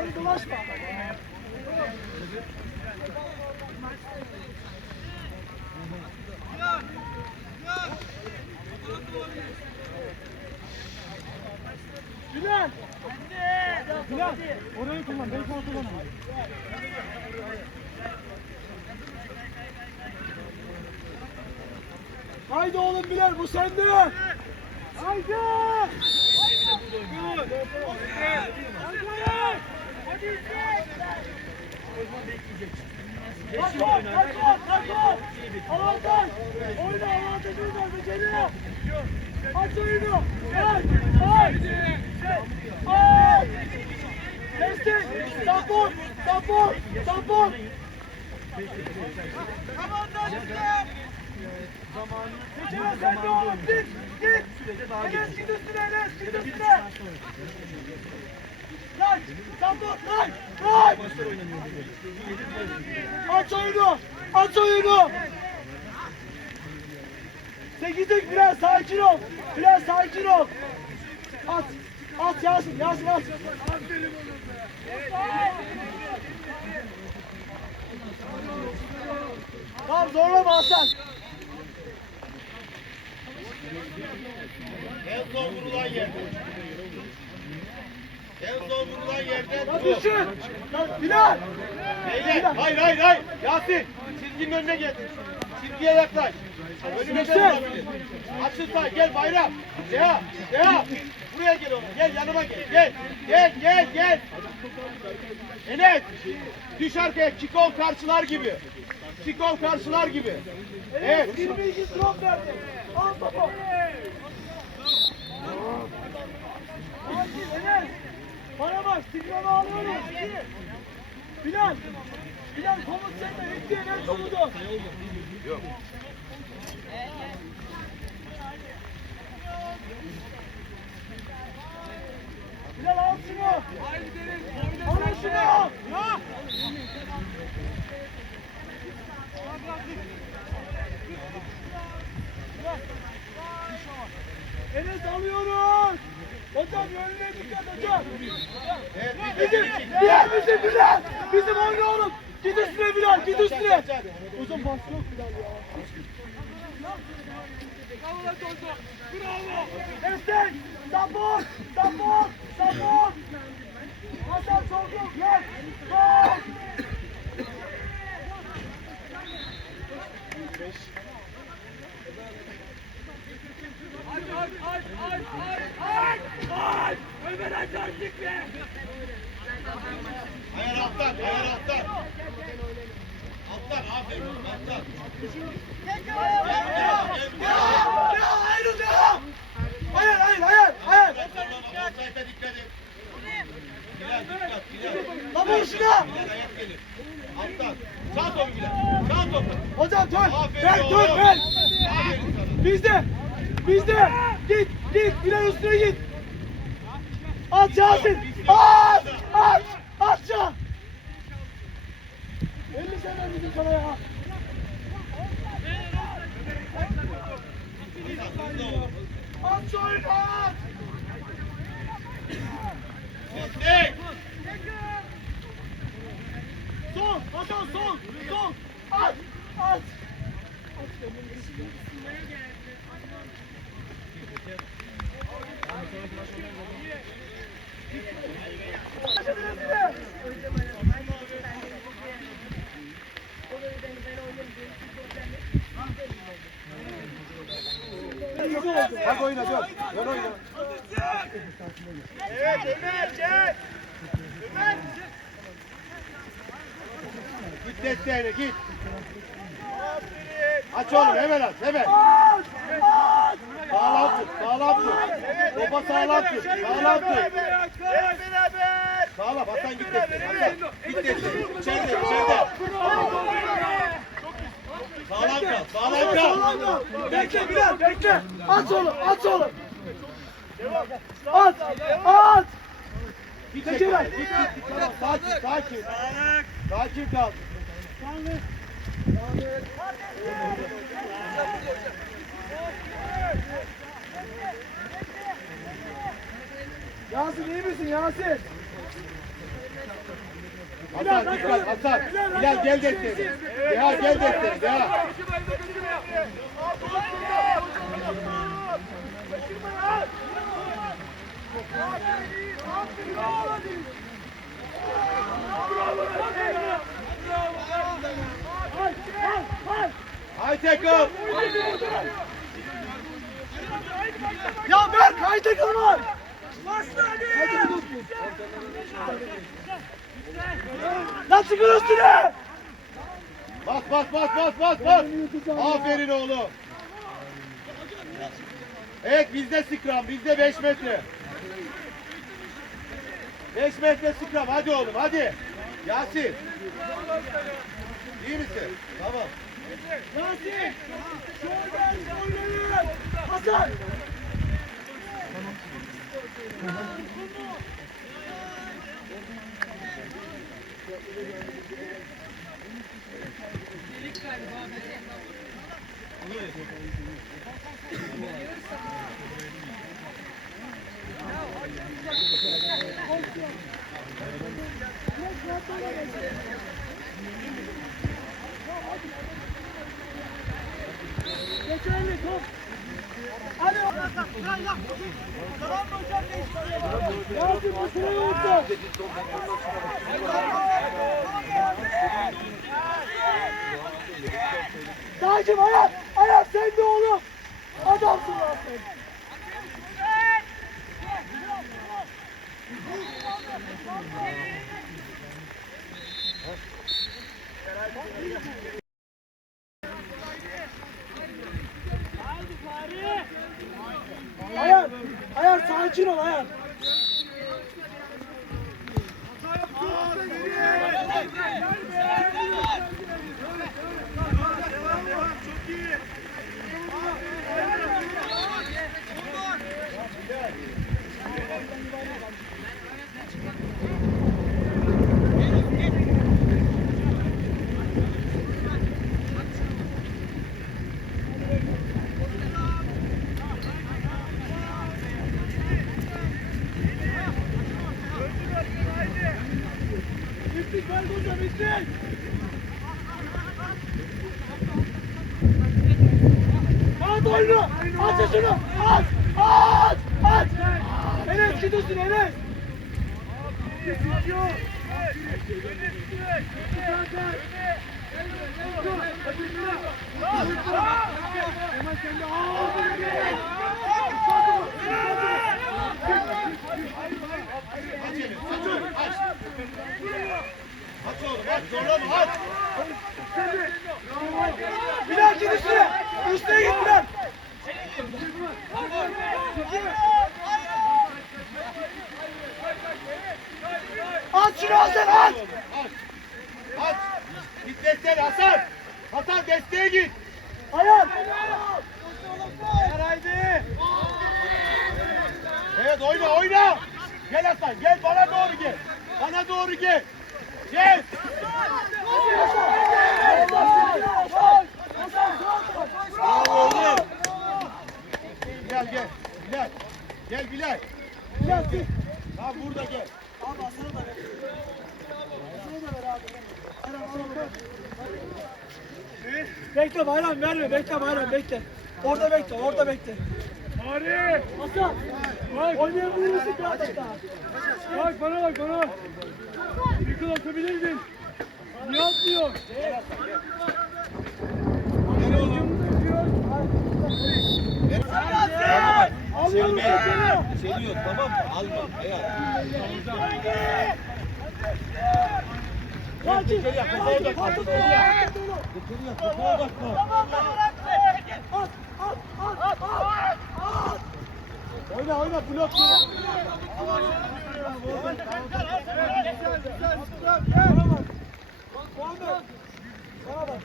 Dolaşma. Bilal! Bilal! Orayı kullan, ben sana kullanamam. Haydi oğlum Bilal, bu sende! Haydi! Kaç gol, kaç gol, kaç gol! Avantaj! Oyna, avantajını ver, beceri! Aç oyunu! Aç! Aç! Aç! Destek! Support! Support! Support! Avantaj bizde! Geçene sen de oğlum, git! Git! Enes git üstüne, Enes git üstüne! Kaç! Support! Kaç! Kaç! Aç oyunu! Aç oyunu! Sekizlik biraz sakin ol. Biraz sakin ol. At. At Yasin. Yasin at. Tamam zorlama Hasan. En zor vurulan yerde. En zor vurulan yerde. Lan düşün. Lan Bilal. Beyler, hayır hayır hayır. Yasin, çizginin önüne gel. Çizgiye yaklaş. Önüne Geçsin. gel. Bayram. Deha, Deha. Buraya gel oğlum. Gel yanıma gel. Gel, gel, gel, gel. Enes, düş arkaya. Kikol karşılar gibi. Kikol karşılar gibi. Evet. 22 drop verdi. Al topu. Enes. Bana bak signalı alıyorum. Bilal. Bilal komut sende. Bitti Enes komutu. Bilal al şunu. Al şunu. Enes alıyoruz. Hocam yönüne dikkat hocam. Bizim, diğer bizim Bilal. Bizim oyna oğlum. Git üstüne Bilal, git üstüne. Uzun pas yok Bilal ya. Destek, support, support, support. Hasan yok, gel. Gol. Ayar alttan, ayar alttan. Alttan, aferin, alttan. Ya ayrıl ya. Hayır, hayır, hayır, hayır. Offside'e dikkat et. Bilal dikkat, Alttan. Sağ topu Bilal. Sağ topu. Hocam dön, ver, dön, ver. Bizde, bizde. Git, git, Bilal üstüne git. At Yasin, at, at, at ya. 50 sene dedim sana ya. At şu oyunu at. Destek. Sol, Hasan sol, sol. At, at. Bak oyna dön. Dön oyna. Evet Ömer gel. Git desteğine git. Aç oğlum hemen aç hemen. Sağlam tut sağlam tut. Topa sağlam tut. Sağlam tut. Sağlam Hasan git desteğine. Hasan. Git desteğine. İçeride içeride. Sağlam kal. Sağlam kal. Bekle Bilal bekle. At oğlum at oğlum. At at. Git ver. Git git git. Sakin sakin. Sakin kal. Yasin iyi misin Yasin? Hasan dikkat Hasan. Bilal gel desteğe. Deha gel desteğe. Deha. High tackle. Ya Berk tackle var. Lan çıkın üstüne. Bas bas bas bas bas bas. Aferin oğlum. Evet bizde skram. Bizde 5 metre. 5 metre skram. Hadi oğlum hadi. Yasin. İyi misin? Tamam. Yasin. Şuradan oynayın. Hasan. Geç önüne top. Hadi. Tamam mı hocam? Yasin bu sırayı unutma. Dağcım ayak. Ayak sen de oğlum. Adamsın lan sen. Ayar, ayar sakin ol ayar. Bittik ben burada bittik. At oyunu. At şunu. At. At. At. Enes gidiyorsun Enes. Aç elini. Aç oğlum. Aç. Aç oğlum. Aç. Zorlama. Aç. Bilal git üstüne. Üstüne git Bilal. At şunu Hasan at. Aç. Aç. Git desteğe Hasan. Hasan desteğe git. Ayar. haydi. Evet oyna. Gel Hasan gel bana doğru gel. Bana doğru gel. Gel. Bravo oğlum. Bilal gel. Bilal. Gel Bilal. Bilal git. Tamam burada gel. Abi Hasan'a da ver. Hasan'a da ver abi. Eren, Hasan'a ver. Bekle bayram verme bekle bayram bekle. Orada bekle orada bekle. Ari! Hasan. Oynayabilirsin biraz daha. Bak bana bak bana. Yıkıl atabilirdin. Niye atmıyor? Alıyorum kaçırıyor. Seni yok tamam mı? Alma. Kaçır. Gel, gel, kafa odaklan, At, kafa at, odaklan. At, at, at, at, at. Oyna oyna blok. Muhammed. Bak.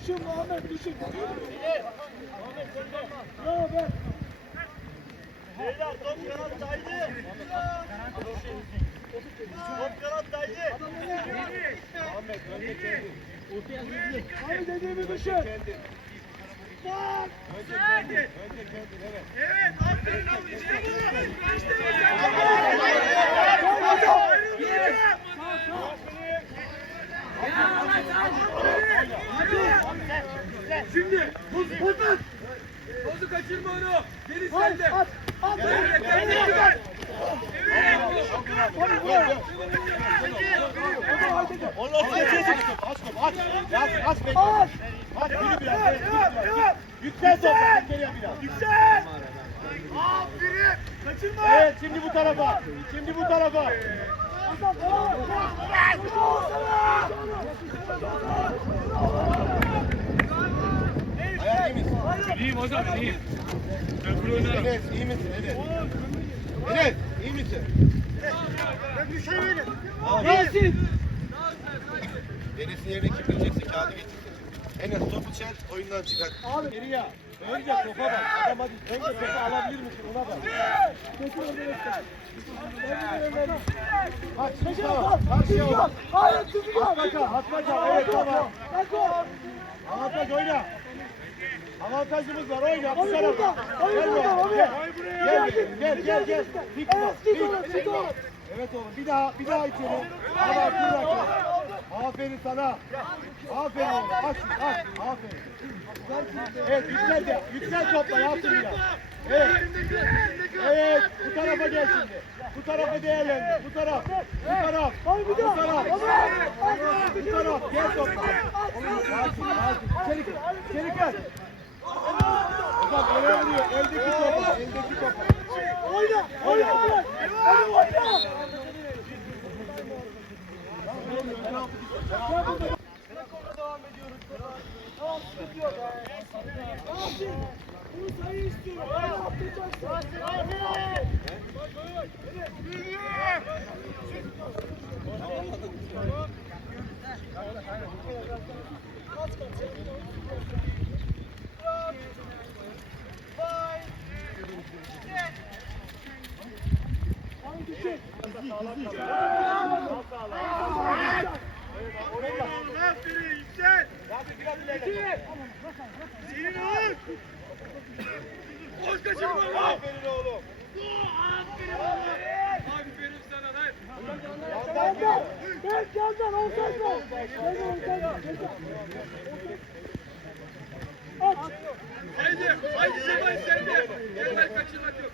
Düşün Muhammed düşün. Bravo be. Beyler top kanattaydı. Top kanattaydı. Hayır dediğimi düşün. Şimdi buz buz Bozu kaçırma onu. Geri sende. At, at, at. Gel, gel, gel, gel. Evet, evet, evet, evet. Yüksel topu. Yüksel. Aferin. Kaçırma. Evet şimdi bu tarafa. Şimdi bu tarafa. Ayağın iyi misin? İyiyim hocam iyiyim. Öbürü oynarım. Enes iyi misin Enes? Enes iyi misin? Yasin. Enes'in yerine kim bileceksin kağıdı getirsin. Enes topu çek oyundan çıkar. Abi geriye. Önce topa bak. Adam hadi önce topu alabilir misin ona bak. Kaç kaç tamam. Karşıya oyna. Hayır, tutuyor. Atmaca, atmaca. Evet tamam. Avantaj oyna. Avantajımız var oyna bu tarafa. burada. Gel burada. oğlum, Abi. Gel gel gel gel gel. Dik Evet, dik. oğlum, git oğlum. Evet oğlum bir daha bir daha içeri. Kur rakı. Aferin sana. Aferin oğlum. Aç aç. Aferin. Evet yüksel de. Yüksel topla yapsın biraz. Evet. Evet bu tarafa gel şimdi. Bu tarafa değerlendir. Bu taraf. Bu taraf. Hayır bir Bu taraf. Bu taraf. Gel topla. Sakin sakin. İçeri gir. İçeri gir. Hocam ele vuruyor. Eldeki topa. Eldeki topa. Oyna. Oyna. Oyna. Hadi oyna. Tamam, sıkıntı yok. Yasin, bunu sayı istiyorum. Öyle atlayacaksın. Aferin Yüksel. Abi biraz ilerle. Yandan. Ben yandan. Olsaydı. Ben olsaydı. Haydi. Haydi Cemal sen de. Ver kaçırmak yok.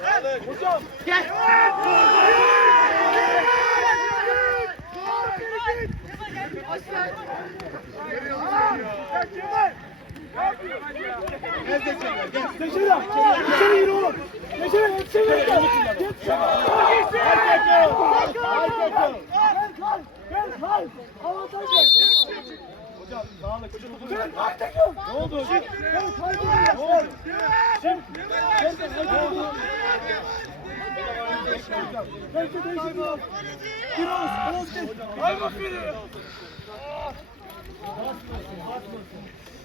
Bravo. Hocam. Gel. İçeri gir oğlum. Yetişemez. Yetişemez. Hareket yok. Hareket yok. Ben kal. Kal. Avantaj ver. Hocam sağlık. Ben kaydediyorum. Ne oldu hocam? Ben kaydediyorum. Ne oldu? Belki değişebilir. Biraz olsun. Ay bakayım.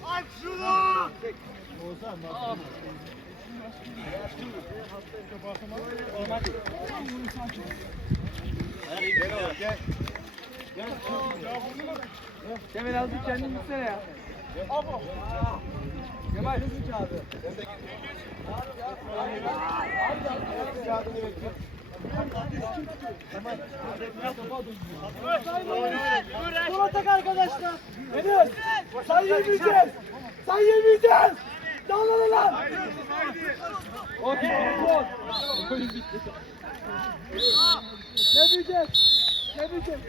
Aç şunu. Gel. Gel. Kemal azıcık kendin gitsene ya. Kemal. Kağıdını bekle. Sola tak arkadaşlar. Enes. Say yemeyeceğiz. Say yemeyeceğiz. Dağılın lan. Okey. Oyun bitti. Yemeyeceğiz. Yemeyeceğiz.